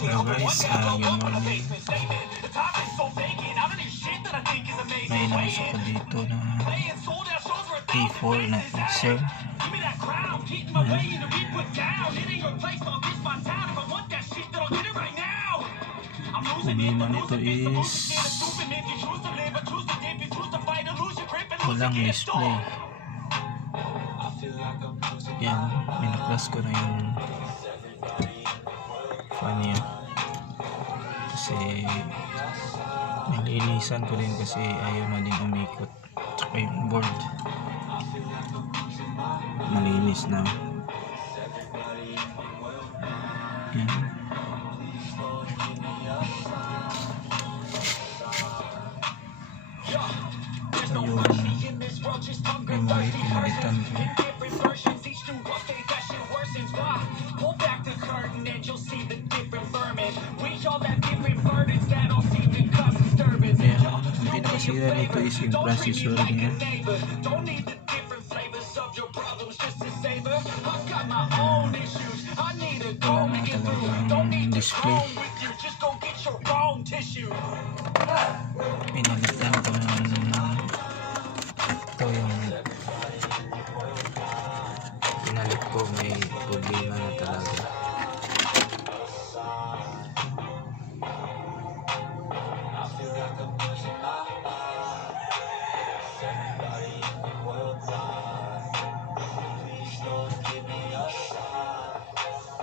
Hello guys, good morning. May nasa ko dito na A4 na Acer. Problema nito is walang display. Yan, minaklas ko na yung fan niya kasi nilinisan ko din kasi ayaw na din umikot, tsaka yung board malinis na. Yan. So yung memory pinalitan ko. Ang pinakasira nito is yung processor niya. Wala na talagang display. Pinalitan ko ng ito yung pinalit ko, may problema na talaga.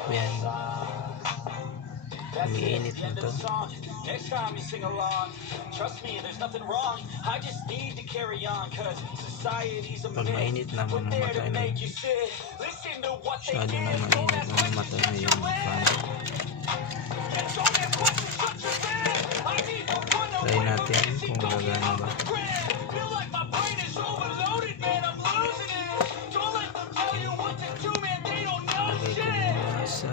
Yan, umiinit na to. Pag mainit na mamamatay na, masyado na mainit, mamamatay na yung fan. Try natin kung gagana ba. Lagay ko muna sa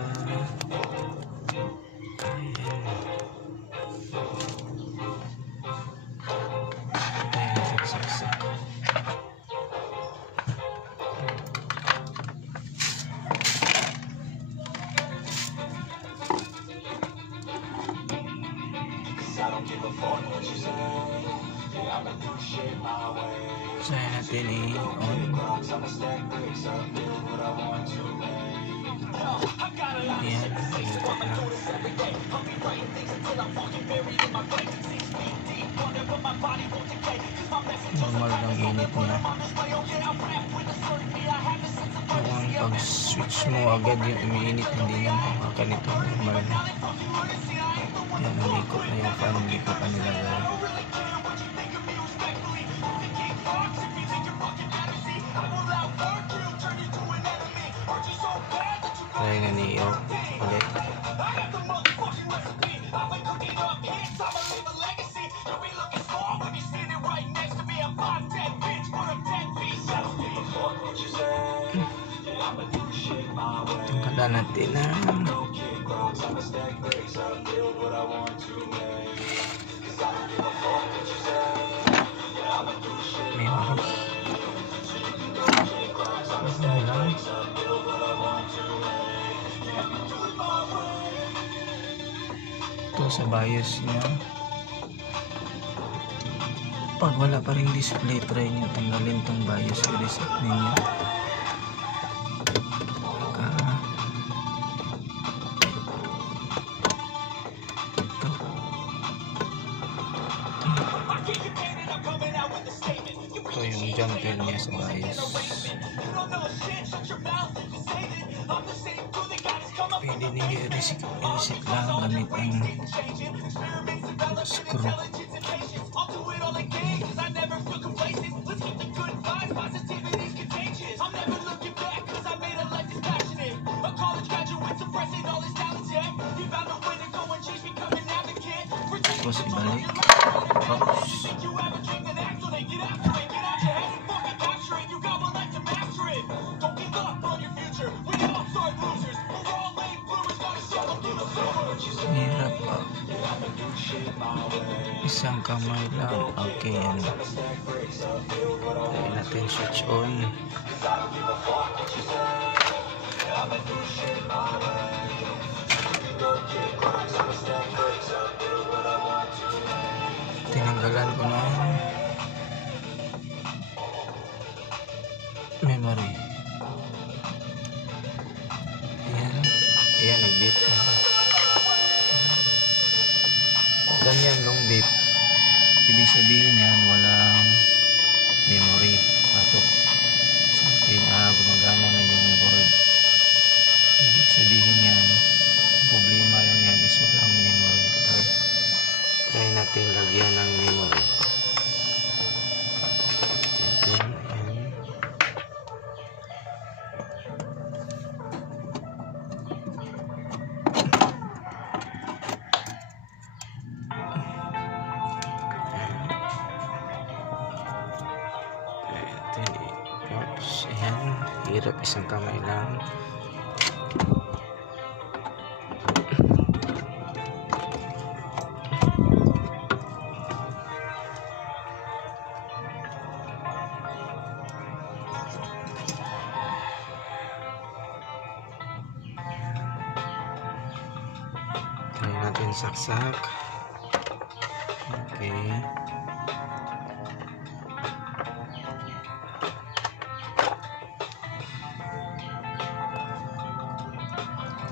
saksak. Try natin i-on. Ayan, ikot na. Normal lang init niya. Kung pag switch mo agad yung umiinit, hindi na makakan ito. Normal na. Ayan, umikot na yung fan, hindi ko pa nilagay. Try na niyo ulit. Tanggalan natin na memory. Ito sa BIOS niya. Pag wala pa rin display, try nyo tanggalin tong BIOS, i-reset ninyo. Ito yung jumper niya sa BIOS. Pwede ninyo i-reset lang gamit ang screw. Tapos ibalik. Oops. Hirap pa. Isang kamay lang. Okay, yan. Tayo natin switch on. sabihin yan, walang memory. Patok sa atin, gumagana na yung board. Ibig sabihin yan, problema lang yan is walang memory card. Try natin lagyan ng memory. Ayan. Oops, ayan, hirap isang kamay lang. Try natin saksak. Okay.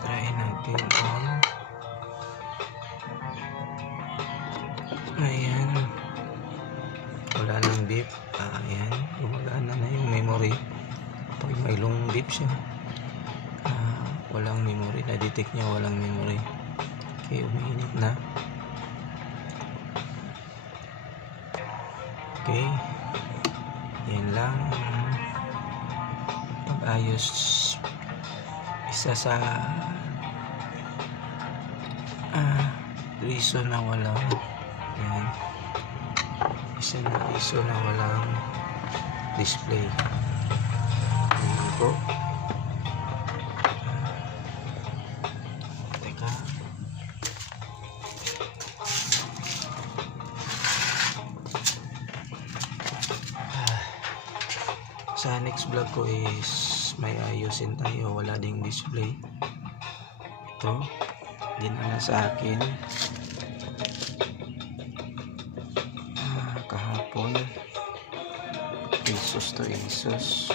Try natin on. Ayan. Wala nang beep. Ayan. Gumagana na yung memory. Pag may long beep siya, walang memory. Na-detect niya walang memory. Okay, umiinit na. Okay. Yan lang. Pag-ayos. Isa sa reason na walang yan. Isa na reason na walang display. Yan po. Teka. Sa next vlog ko is may ayusin tayo, wala ding display. Ito dinala sa akin kahapon. Asus to Asus,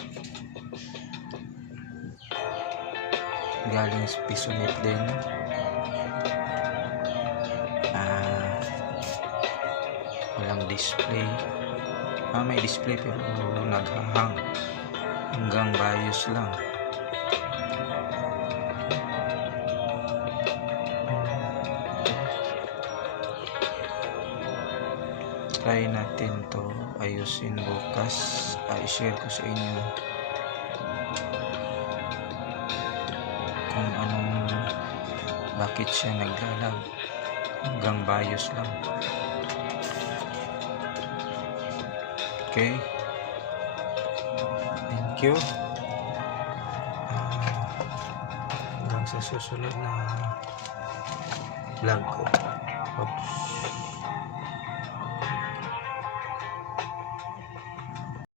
galing sa Pisonet din. Walang display. May display pero naghahang hanggang BIOS lang. Try natin to ayusin bukas. I-share ko sa inyo kung anong bakit siya naglalag hanggang BIOS lang. Okay, thank you. Hanggang sa susunod na vlog ko. Oops.